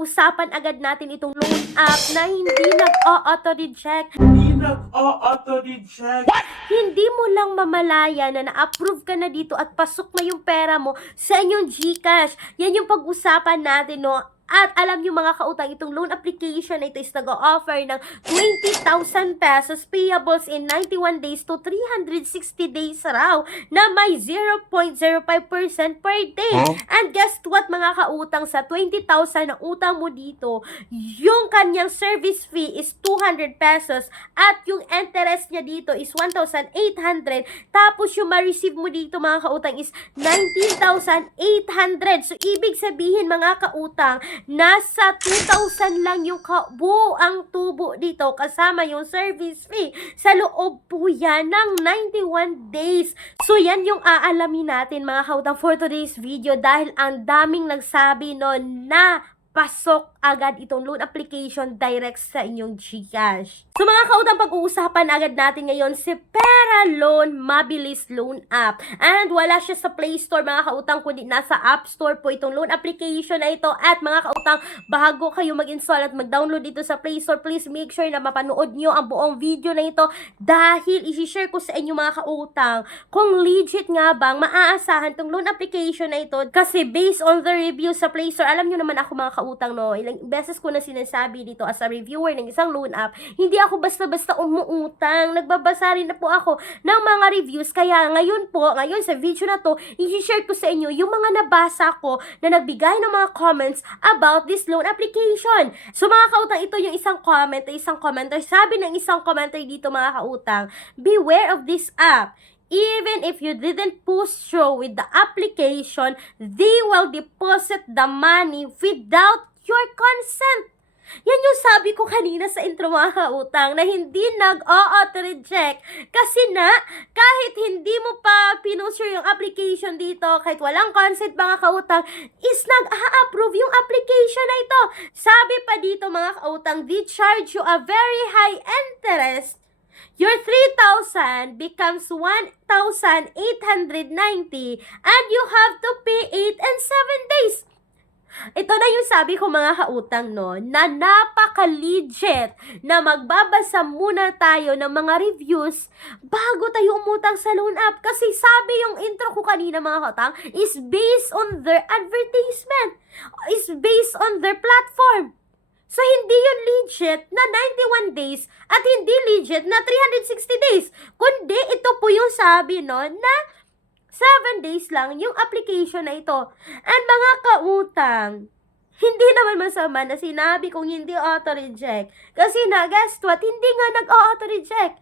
pag-uusapan agad natin itong loan app na hindi nag-auto-reject. Hindi nag-auto-reject. Hindi mo lang mamalaya na na-approve ka na dito at pasok na yung pera mo sa inyong GCash. Yan yung pag-usapan natin, no? At alam nyo mga kautang, itong loan application na ito is nag-offer ng 20,000 pesos payables in 91 days to 360 days raw na may 0.05% per day. And guess what mga kautang, sa 20,000 na utang mo dito, yung kanyang service fee is 200 pesos at yung interest niya dito is 1,800. Tapos yung ma-receive mo dito mga kautang is 19,800. So ibig sabihin mga kautang, nasa 2,000 lang yung buang tubo dito kasama yung service fee. Sa loob po yan ng 91 days. So yan yung aalamin natin mga kautang for today's video dahil ang daming nagsabi noon na pasok agad itong loan application direct sa inyong GCash. So mga kautang, pag-uusapan agad natin ngayon si Pera Loan Mabilis Loan App. And wala siya sa Play Store mga kautang, kundi nasa App Store po itong loan application na ito. At mga kautang, bago kayo mag-install at mag-download dito sa Play Store, please make sure na mapanood nyo ang buong video na ito dahil isi-share ko sa inyo mga kautang kung legit nga bang maaasahan itong loan application na ito. Kasi based on the review sa Play Store, alam nyo naman ako mga kautang, no, ilang beses ko na sinasabi dito as a reviewer ng isang loan app, hindi ako basta-basta umuutang. Nagbabasa rin na po ako ng mga reviews. Kaya ngayon sa video na to, i-share ko sa inyo yung mga nabasa ko na nagbigay ng mga comments about this loan application. So mga kautang, ito yung isang commenter. Sabi ng isang commenter dito mga kautang, beware of this app. Even if you didn't push through with the application, they will deposit the money without your consent. Yan yung sabi ko kanina sa intro mga kautang na hindi nag-auto-reject. Kasi na, kahit hindi mo pa pinusure yung application dito, kahit walang consent mga kautang, is nag-a-approve yung application na ito. Sabi pa dito mga kautang, they charge you a very high interest. Your 3,000 becomes 1,890 and you have to pay 8 and 7 days. Ito na yung sabi ko mga kautang, no, na napaka-legit na magbabasa muna tayo ng mga reviews bago tayo umutang sa loan app. Kasi sabi yung intro ko kanina mga kautang is based on their advertisement, is based on their platform. So, hindi yun legit na 91 days at hindi legit na 360 days. Kundi, ito po yung sabi, no, na 7 days lang yung application na ito. And mga kautang, hindi naman masama na sinabi kong hindi auto-reject. Kasi na, guess what? Hindi nga nag-auto-reject.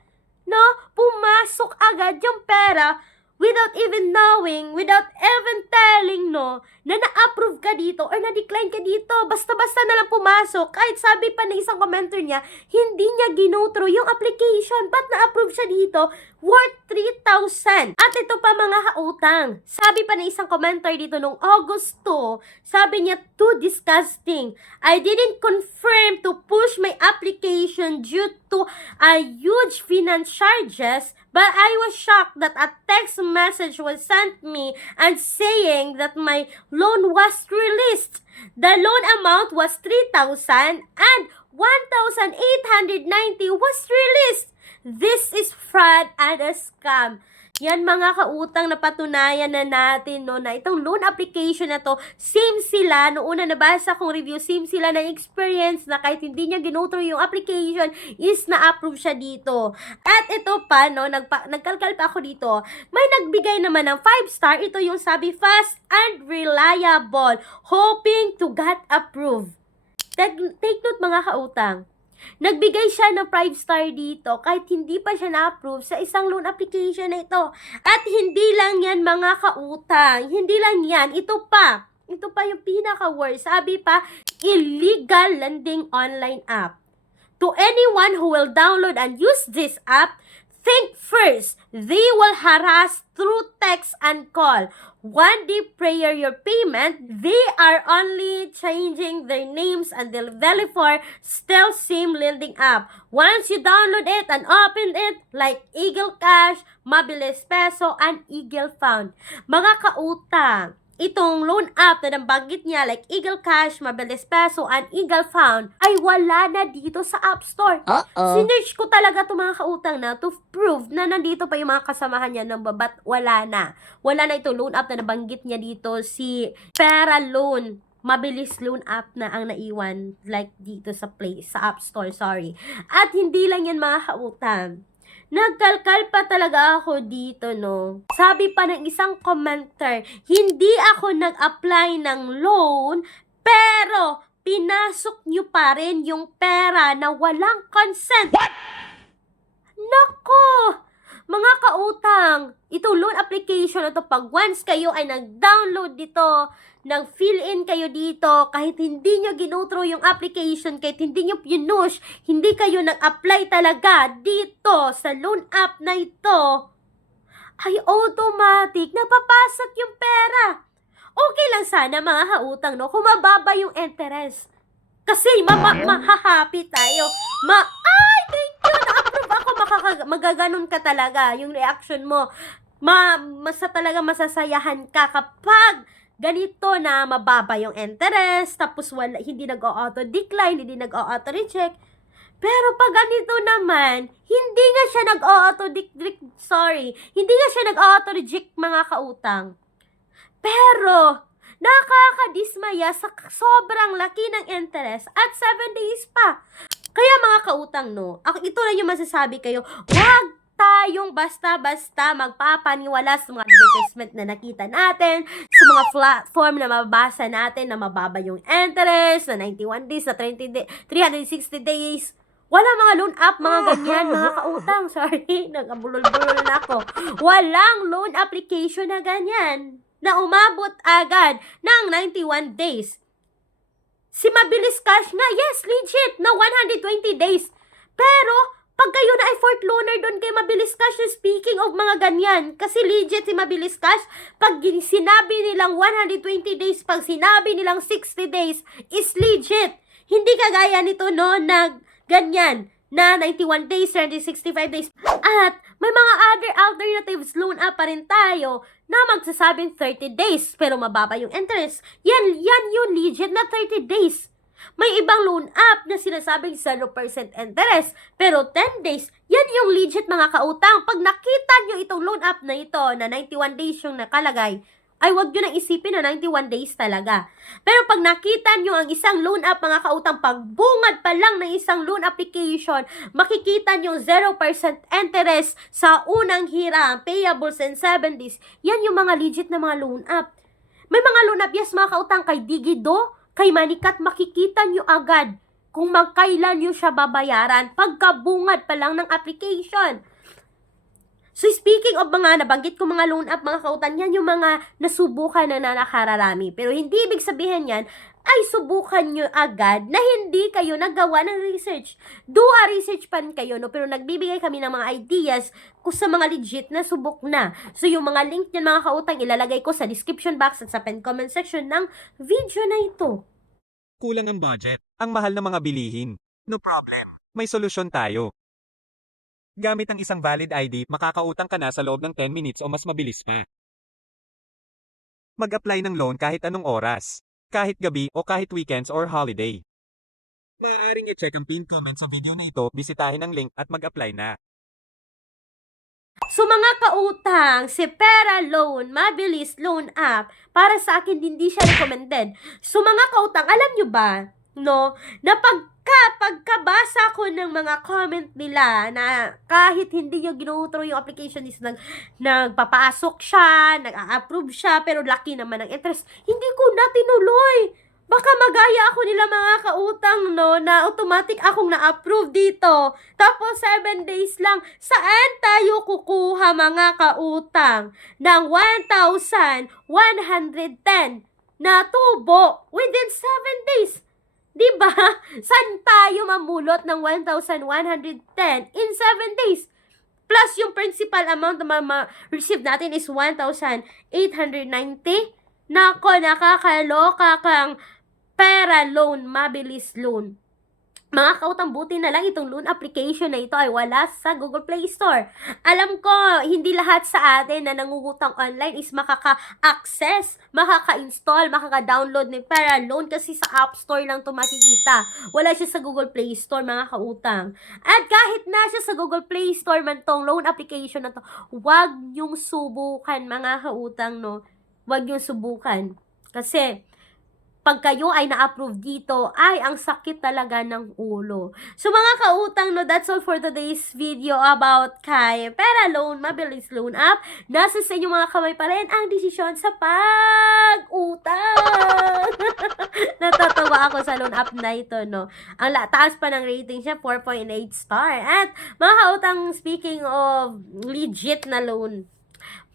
No? Pumasok agad yung pera without even knowing, without even telling, no, na na-approve ka dito or na-decline ka dito. Basta-basta na lang pumasok. Kahit sabi pa ng isang commenter niya, hindi niya ginotro yung application. Ba't na-approve siya dito? Worth 3,000. At ito pa mga kautang. Sabi pa ng isang commenter dito nung August 2, sabi niya, too disgusting. I didn't confirm to push my application due to a huge finance charges, but I was shocked that a text message was sent me and saying that my loan was released. The loan amount was 3,000 and 1,890 was released. This is fraud and a scam. Yan mga kautang, napatunayan na natin, no, na itong loan application na to, same sila, noong una nabasa kong review, same sila na experience na kahit hindi niya ginotro yung application, is na-approve siya dito. At ito pa, no, nagkalkal pa ako dito, may nagbigay naman ng 5-star, ito yung sabi, fast and reliable, hoping to get approved. Take note mga kautang. Nagbigay siya ng 5-star dito kahit hindi pa siya na-approve sa isang loan application na ito. At hindi lang yan mga kautang. Hindi lang yan. Ito pa yung pinaka-worst. Sabi pa, illegal lending online app. To anyone who will download and use this app, think first. They will harass through text and call. One day prior your payment, they are only changing their names and they'll verify still same lending app. Once you download it and open it, like Eagle Cash, Mabilis Peso, and Eagle Found. Mga kautang, itong loan app na nabanggit niya like Eagle Cash, Mabilis Peso, and Eagle Found ay wala na dito sa App Store. Sinearch ko talaga itong mga kautang na to prove na nandito pa yung mga kasamahan niya ng babat wala na. Wala na itong loan app na nabanggit niya dito, si Pera Loan. Mabilis loan app na ang naiwan like dito sa App Store, sorry. At hindi lang yan mga kautang. Nagkalkal pa talaga ako dito, no. Sabi pa ng isang commenter, hindi ako nag-apply ng loan, pero pinasok nyo pa rin yung pera na walang consent. What? Nako! Mga kautang, itong loan application na to, pag once kayo ay nag-download dito, nag-fill in kayo dito, kahit hindi nyo ginutro yung application, kahit hindi nyo pinush, hindi kayo nag-apply talaga dito sa loan app na ito, ay automatic, napapasok yung pera. Okay lang sana mga kautang, no? Kung mababa yung interest. Kasi mahahappy tayo. Ay, thank you, na-approve ako, magaganon ka talaga, yung reaction mo. Talaga masasayahan ka kapag ganito na mababa yung interest, tapos hindi nag-auto-decline, hindi nag-auto-reject. Pero pag ganito naman, hindi nga siya hindi nga siya nag-auto-reject mga kautang. Pero, nakakadismaya sa sobrang laki ng interest at 7 days pa. Kaya mga kautang, no, ito lang yung masasabi kayo, wag tayong basta-basta magpapaniwala sa mga advertisement na nakita natin, sa mga platform na mababasa natin na mababa yung interest, na 91 days, na 360 days. Wala mga loan app, mga ganyan, mga kautang. Sorry, nagabulol-bulol na ako. Walang loan application na ganyan, na umabot agad ng 91 days. Si Mabilis Cash nga, yes, legit, na 120 days. Pero, pag kayo na ay fourth loaner doon kay Mabilis Cash, speaking of mga ganyan, kasi legit si Mabilis Cash, pag sinabi nilang 120 days, pag sinabi nilang 60 days, is legit. Hindi kagaya nito, no, na ganyan, na 91 days, 365 days. At may mga other alternatives loan app pa rin tayo na magsasabing 30 days, pero mababa yung interest. Yan yung legit na 30 days. May ibang loan app na sinasabing 0% interest, pero 10 days, yan yung legit mga kautang. Pag nakita nyo itong loan app na ito, na 91 days yung nakalagay, ay wag nyo nang isipin na 91 days talaga. Pero pag nakita nyo ang isang loan app mga kautang, pagbungad pa lang ng isang loan application, makikita nyo 0% interest sa unang hiram, payables in 7 days. Yan yung mga legit na mga loan app. May mga loan app, yes mga kautang, kay Digido, kay Manikat, makikita nyo agad kung magkailan nyo siya babayaran pagkabungad pa lang ng application. So speaking of mga nabanggit ko mga loan app mga kautang, yan yung mga nasubukan na nakararami. Pero hindi ibig sabihin yan ay subukan nyo agad na hindi kayo nagawa ng research. Do a research pa rin kayo, no? Pero nagbibigay kami ng mga ideas kung sa mga legit na subok na. So yung mga link niyan mga kautang, ilalagay ko sa description box at sa pen comment section ng video na ito. Kulang ang budget, ang mahal ng mga bilihin. No problem. May solusyon tayo. Gamit ang isang valid ID, makakautang ka na sa loob ng 10 minutes o mas mabilis pa. Mag-apply ng loan kahit anong oras, kahit gabi o kahit weekends or holiday. Maaaring i-check ang pinned comment sa video na ito, bisitahin ang link at mag-apply na. So mga kautang, si Pera Loan, Mabilis Loan App, para sa akin hindi siya recommended. So mga kautang, alam nyo ba, no, na pagkabasa ko ng mga comment nila na kahit hindi nyo ginutro yung application is nagpapasok siya, nag-a-approve siya, pero laki naman ang interest, hindi ko na tinuloy. Baka magaya ako nila mga kautang, no, na automatic akong na-approve dito. Tapos 7 days lang, saan tayo kukuha mga kautang ng 1,110 na tubo within 7 days? Diba? Saan tayo mamulot ng 1,110 in 7 days? Plus, yung principal amount na ma-receive natin is 1,890. Nako, nakakaloka kang Pera Loan, Mabilis Loan. Mga kautang, buti na lang itong loan application na ito ay wala sa Google Play Store. Alam ko, hindi lahat sa atin na nangungutang online is makaka-access, makaka-install, makaka-download ng pera loan kasi sa App Store lang ito makikita. Wala siya sa Google Play Store, mga kautang. At kahit na siya sa Google Play Store man tong loan application na to, huwag niyong subukan, mga kautang, no? Huwag niyong subukan. Kasi, pag kayo ay na-approve dito, ay ang sakit talaga ng ulo. So mga kautang, no, that's all for today's video about kay Pera Loan, Mabilis Loan App. Nasa sa inyong mga kamay pa rin ang desisyon sa pag-utang. Natatawa ako sa loan app na ito, no. Ang taas pa ng rating siya, 4.8 star. At mga kautang, speaking of legit na loan,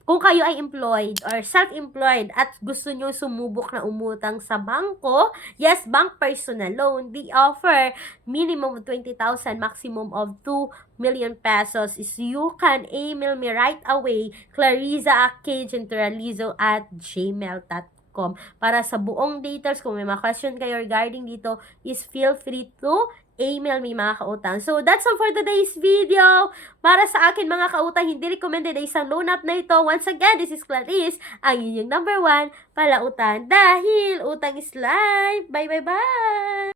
kung kayo ay employed or self-employed at gusto nyo sumubok na umutang sa bangko, yes, bank personal loan, they offer minimum of 20,000, maximum of 2 million pesos. Is you can email me right away, clariza@gmail.com. Para sa buong details, kung may mga question kayo regarding dito, is feel free to email me, mga kautang. So, that's all for today's video. Para sa akin, mga kautang, hindi recommended ay isang loan app na ito. Once again, this is Clarice, ang inyong number 1 palautang. Dahil utang is life. Bye, bye, bye!